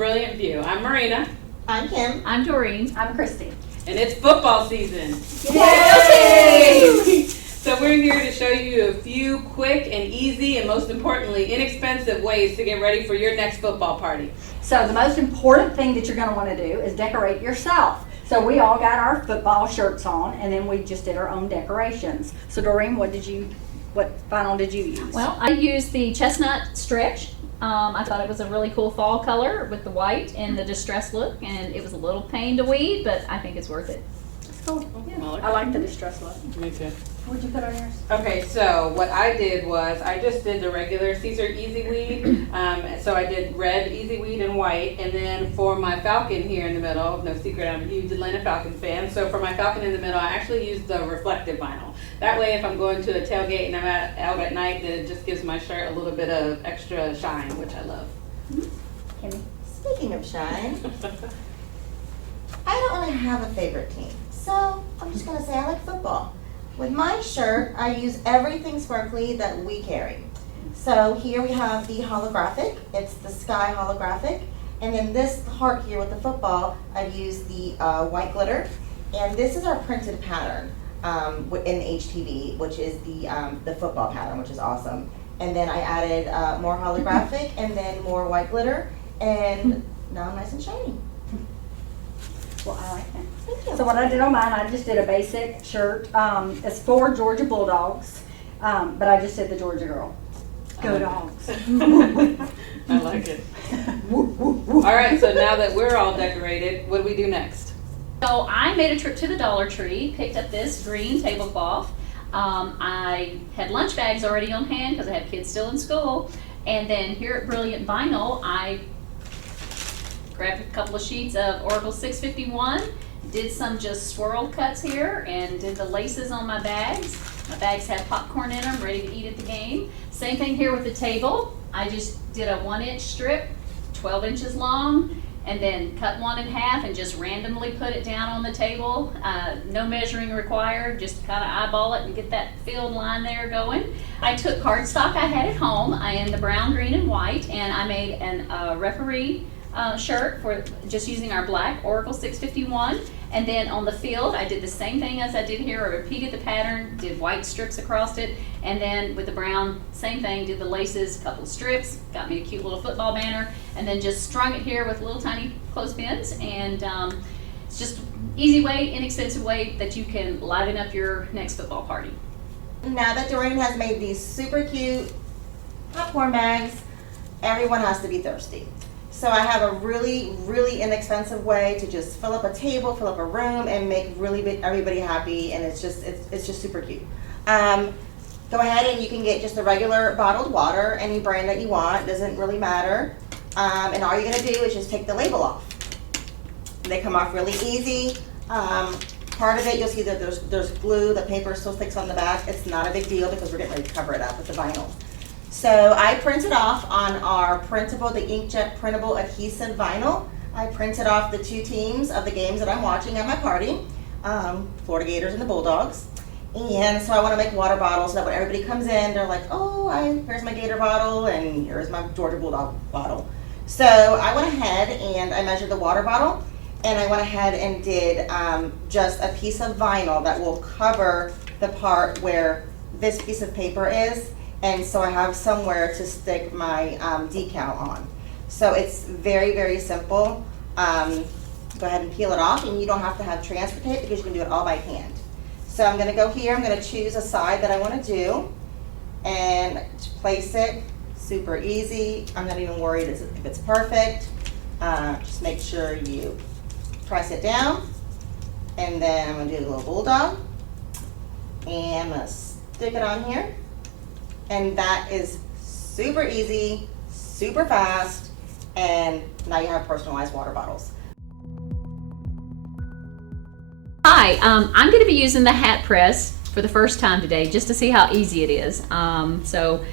Brilliant View. I'm Marina. I'm Kim. I'm Doreen. I'm Christy. And it's football season. Yay! So we're here to show you a few quick and easy and most importantly inexpensive ways to get ready for your next football party. So the most important thing that you're going to want to do is decorate yourself. So we all got our football shirts on, and then we just did our own decorations. So Doreen, what vinyl did you use? Well, I used the chestnut stretch. I thought it was a really cool fall color with the white and the distressed look, and it was a little pain to weed, but I think it's worth it. Cool. Well, I like the distress look. Me too. What'd you put on yours? Okay, so what I did was I just did the regular Caesar Easy Weed. So I did red Easy Weed and white, and then for my Falcon here in the middle, no secret I'm a huge Atlanta Falcons fan. So for my Falcon in the middle, I actually used the reflective vinyl. That way, if I'm going to a tailgate and I'm out at night, then it just gives my shirt a little bit of extra shine, which I love. Kimmy? Speaking of shine, I don't really have a favorite team, so I'm just gonna say I like football. With my shirt, I use everything sparkly that we carry. So here we have the holographic, it's the sky holographic, and then this heart here with the football, I've used the white glitter, and this is our printed pattern in HTV, which is the football pattern, which is awesome. And then I added more holographic and then more white glitter, and now I'm nice and shiny. Well, I like that. Thank you. So what I did on mine, I just did a basic shirt. It's for Georgia Bulldogs, but I just did the Georgia girl. Go Dogs. I like it. All right, so now that we're all decorated, what do we do next? So I made a trip to the Dollar Tree, picked up this green tablecloth. I had lunch bags already on hand because I have kids still in school. And then here at Brilliant Vinyl, I grabbed a couple of sheets of Oracle 651, did some just swirl cuts here, and did the laces on my bags. My bags have popcorn in them, ready to eat at the game. Same thing here with the table. I just did a 1-inch strip, 12 inches long, and then cut one in half and just randomly put it down on the table. No measuring required, just kind of eyeball it and get that filled line there going. I took cardstock I had at home in the brown, green, and white, and I made a referee shirt for just using our black Oracle 651. And then on the field, I did the same thing as I did here. I repeated the pattern, did white strips across it, and then with the brown, same thing, did the laces, a couple of strips, got me a cute little football banner, and then just strung it here with little tiny clothespins. And it's just easy way, inexpensive way that you can liven up your next football party. Now that Doreen has made these super cute popcorn bags, everyone has to be thirsty. So I have a really, really inexpensive way to just fill up a table, fill up a room, and make everybody happy, and it's just super cute. Go ahead and you can get just a regular bottled water, any brand that you want, doesn't really matter. And all you're gonna do is just take the label off. They come off really easy. Part of it, you'll see that there's glue, the paper still sticks on the back. It's not a big deal because we're getting ready to cover it up with the vinyl. So I printed off on our printable, the inkjet printable adhesive vinyl. I printed off the 2 teams of the games that I'm watching at my party, Florida Gators and the Bulldogs. And so I want to make water bottles so that when everybody comes in, they're like, oh, here's my Gator bottle and here's my Georgia Bulldog bottle. So I went ahead and I measured the water bottle, and I went ahead and did just a piece of vinyl that will cover the part where this piece of paper is. And so I have somewhere to stick my decal on. So it's very, very simple. Go ahead and peel it off, and you don't have to have transfer tape because you can do it all by hand. So I'm gonna go here, I'm gonna choose a side that I wanna do and place it, super easy. I'm not even worried if it's perfect. Just make sure you press it down, and then I'm gonna do a little bulldog, and I'm gonna stick it on here. And that is super easy, super fast, and now you have personalized water bottles. Hi, I'm going to be using the hat press for the first time today just to see how easy it is. So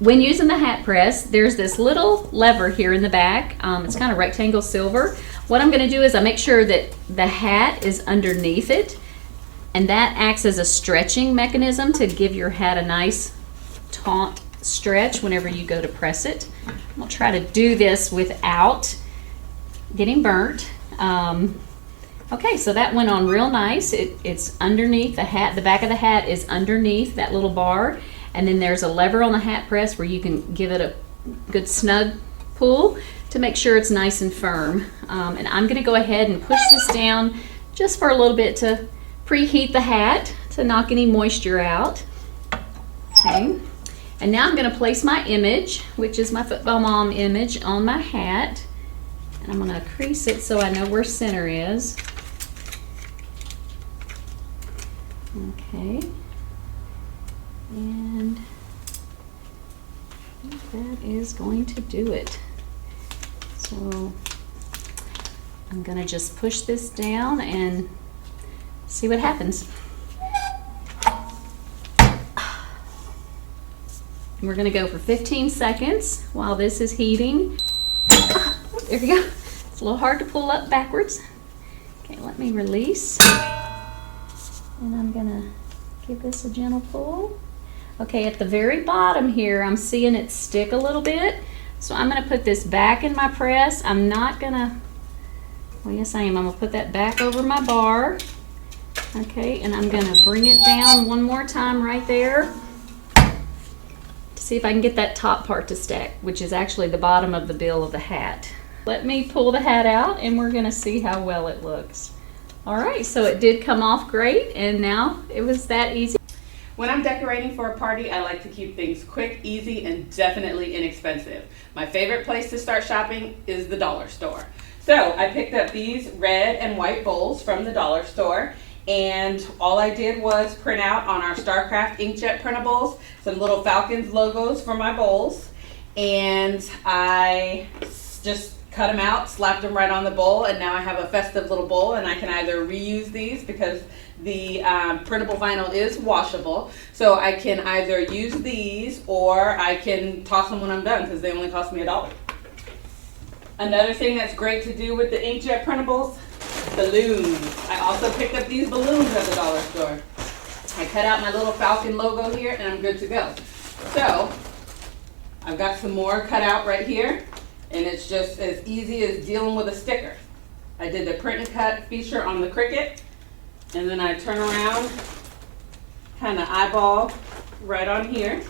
when using the hat press, there's this little lever here in the back. It's kind of rectangle silver. What I'm going to do is I make sure that the hat is underneath it, and that acts as a stretching mechanism to give your hat a nice taut stretch whenever you go to press it. I'll try to do this without getting burnt. Okay, so that went on real nice. It's underneath the hat. The back of the hat is underneath that little bar, and then there's a lever on the hat press where you can give it a good snug pull to make sure it's nice and firm. And I'm gonna go ahead and push this down just for a little bit to preheat the hat to knock any moisture out. Okay, and now I'm gonna place my image, which is my Football Mom image, on my hat. And I'm gonna crease it so I know where center is. Okay, and I think that is going to do it. So I'm gonna just push this down and see what happens. We're gonna go for 15 seconds while this is heating. There we go. It's a little hard to pull up backwards. Okay, let me release. And I'm gonna give this a gentle pull. Okay, at the very bottom here, I'm seeing it stick a little bit. So I'm gonna put this back in my press. I'm not gonna, well, yes I am. I'm gonna put that back over my bar. Okay, and I'm gonna bring it down one more time right there to see if I can get that top part to stack, which is actually the bottom of the bill of the hat. Let me pull the hat out and we're gonna see how well it looks. All right, so it did come off great, and now it was that easy. When I'm decorating for a party, I like to keep things quick, easy, and definitely inexpensive. My favorite place to start shopping is the dollar store. So I picked up these red and white bowls from the dollar store, and all I did was print out on our StarCraft inkjet printables some little Falcons logos for my bowls, and I just cut them out, slapped them right on the bowl, and now I have a festive little bowl, and I can either reuse these because the printable vinyl is washable, so I can either use these or I can toss them when I'm done because they only cost me $1. Another thing that's great to do with the inkjet printables, balloons. I also picked up these balloons at the dollar store. I cut out my little Falcon logo here and I'm good to go. So I've got some more cut out right here, and it's just as easy as dealing with a sticker. I did the print and cut feature on the Cricut, and then I turn around, kind of eyeball right on here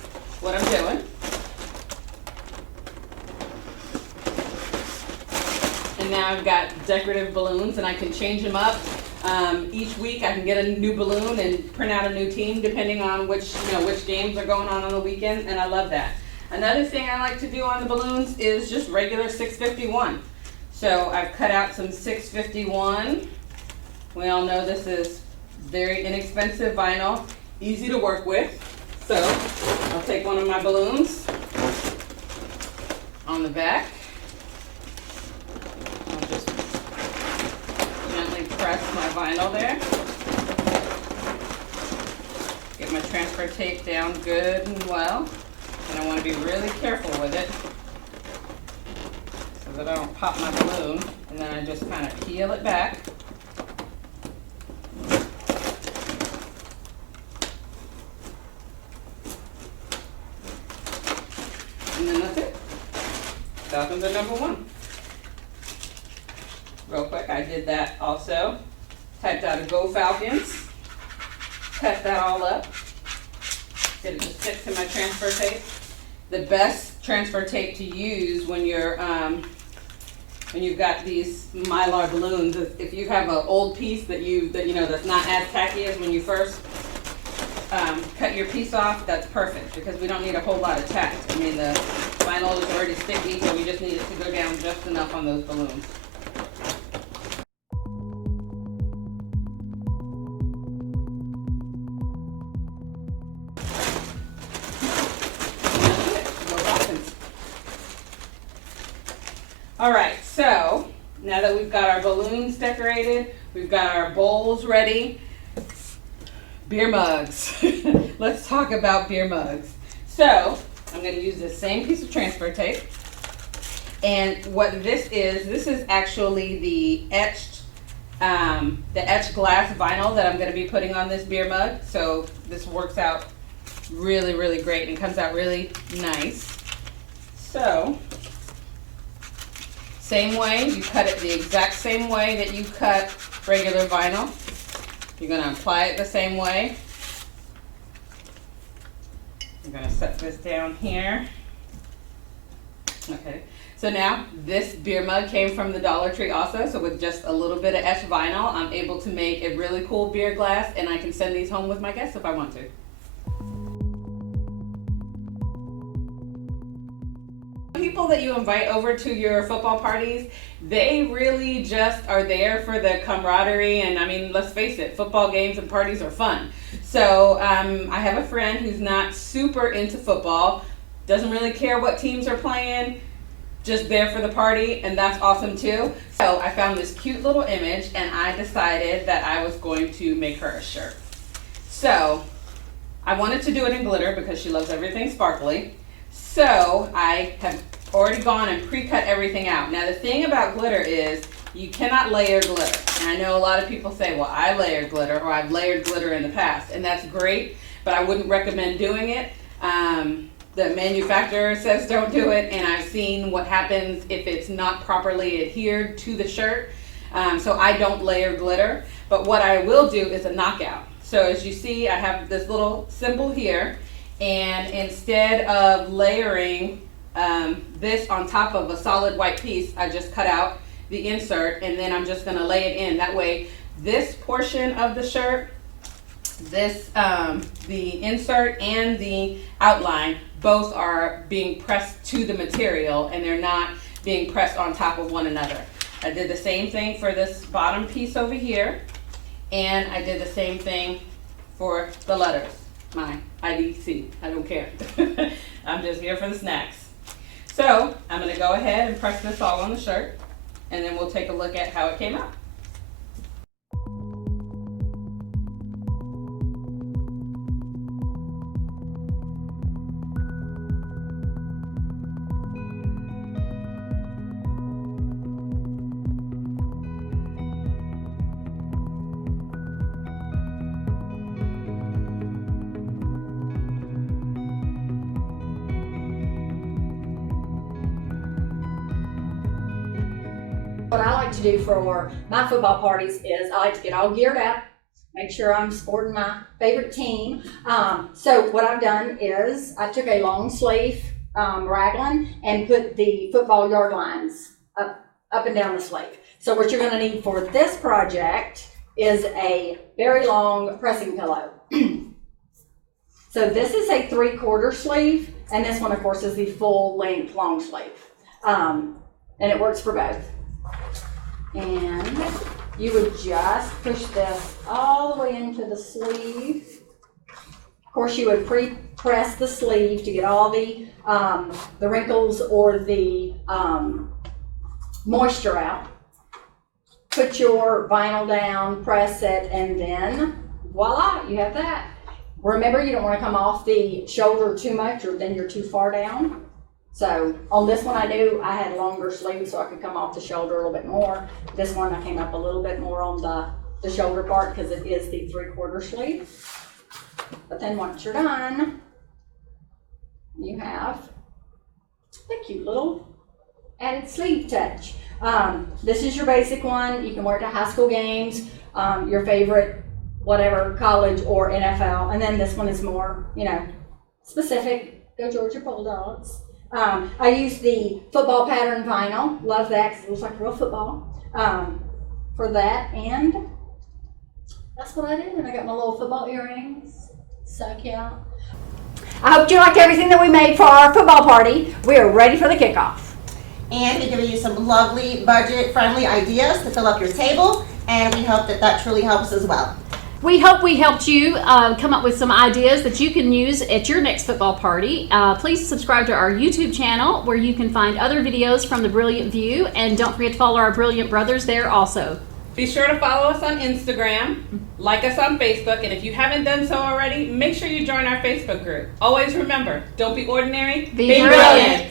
what I'm doing. And now I've got decorative balloons, and I can change them up. Each week I can get a new balloon and print out a new team depending on which games are going on the weekend, and I love that. Another thing I like to do on the balloons is just regular 651. So I've cut out some 651. We all know this is very inexpensive vinyl, easy to work with. So I'll take one of my balloons on the back. I'll just gently press my vinyl there. Get my transfer tape down good and well. And I want to be really careful with it so that I don't pop my balloon, and then I just kind of peel it back. And then that's it. Falcons are number one. Real quick, I did that also. Typed out a Go Falcons. Cut that all up. Did it just stick to my transfer tape. The best transfer tape to use when you're when you've got these Mylar balloons is if you have an old piece that's not as tacky as when you first cut your piece off. That's perfect because we don't need a whole lot of tack. I mean, the vinyl is already sticky, so we just need it to go down just enough on those balloons. All right, so now that we've got our balloons decorated, we've got our bowls ready, beer mugs. Let's talk about beer mugs. So I'm going to use the same piece of transfer tape, and what this is actually the etched glass vinyl that I'm going to be putting on this beer mug. So this works out really, really great and comes out really nice. So Same way, you cut it the exact same way that you cut regular vinyl. You're gonna apply it the same way. I'm gonna set this down here. Okay, so now this beer mug came from the Dollar Tree also, so with just a little bit of etched vinyl, I'm able to make a really cool beer glass, and I can send these home with my guests if I want to. People that you invite over to your football parties, they really just are there for the camaraderie, and I mean, let's face it, football games and parties are fun. So I have a friend who's not super into football, doesn't really care what teams are playing, just there for the party, and that's awesome too. So I found this cute little image, and I decided that I was going to make her a shirt. So I wanted to do it in glitter because she loves everything sparkly. So I have already gone and pre-cut everything out. Now the thing about glitter is you cannot layer glitter. And I know a lot of people say, well, I layer glitter, or I've layered glitter in the past, and that's great, but I wouldn't recommend doing it. The manufacturer says don't do it, and I've seen what happens if it's not properly adhered to the shirt. So I don't layer glitter, but what I will do is a knockout. So as you see, I have this little symbol here, and instead of layering this on top of a solid white piece, I just cut out the insert, and then I'm just gonna lay it in. That way, this portion of the shirt, this the insert and the outline, both are being pressed to the material, and they're not being pressed on top of one another. I did the same thing for this bottom piece over here, and I did the same thing for the letters, my IDC, I don't care. I'm just here for the snacks. So I'm gonna go ahead and press this all on the shirt, and then we'll take a look at how it came out. What I like to do for my football parties is I like to get all geared up, make sure I'm sporting my favorite team. So what I've done is I took a long sleeve raglan and put the football yard lines up and down the sleeve. So what you're gonna need for this project is a very long pressing pillow. So this is a 3/4 sleeve, and this one of course is the full length long sleeve. And it works for both. And you would just push this all the way into the sleeve. Of course, you would pre-press the sleeve to get all the wrinkles or the moisture out. Put your vinyl down, press it, and then voila, you have that. Remember, you don't want to come off the shoulder too much, or then you're too far down. So on this one I had longer sleeves so I could come off the shoulder a little bit more. This one I came up a little bit more on the shoulder part because it is the 3/4 sleeve. But then once you're done, you have a cute little added sleeve touch. This is your basic one. You can wear it to high school games, your favorite, whatever, college or NFL. And then this one is more, specific. Go Georgia Bulldogs. I use the football pattern vinyl. Love that because it looks like real football for that. And that's what I did. And I got my little football earrings. So cute. I hope you liked everything that we made for our football party. We are ready for the kickoff. And we're giving you some lovely budget-friendly ideas to fill up your table, and we hope that truly helps as well. We hope we helped you come up with some ideas that you can use at your next football party. Please subscribe to our YouTube channel where you can find other videos from the Brilliant View, and don't forget to follow our Brilliant Brothers there also. Be sure to follow us on Instagram, like us on Facebook, and if you haven't done so already, make sure you join our Facebook group. Always remember, don't be ordinary, Be brilliant.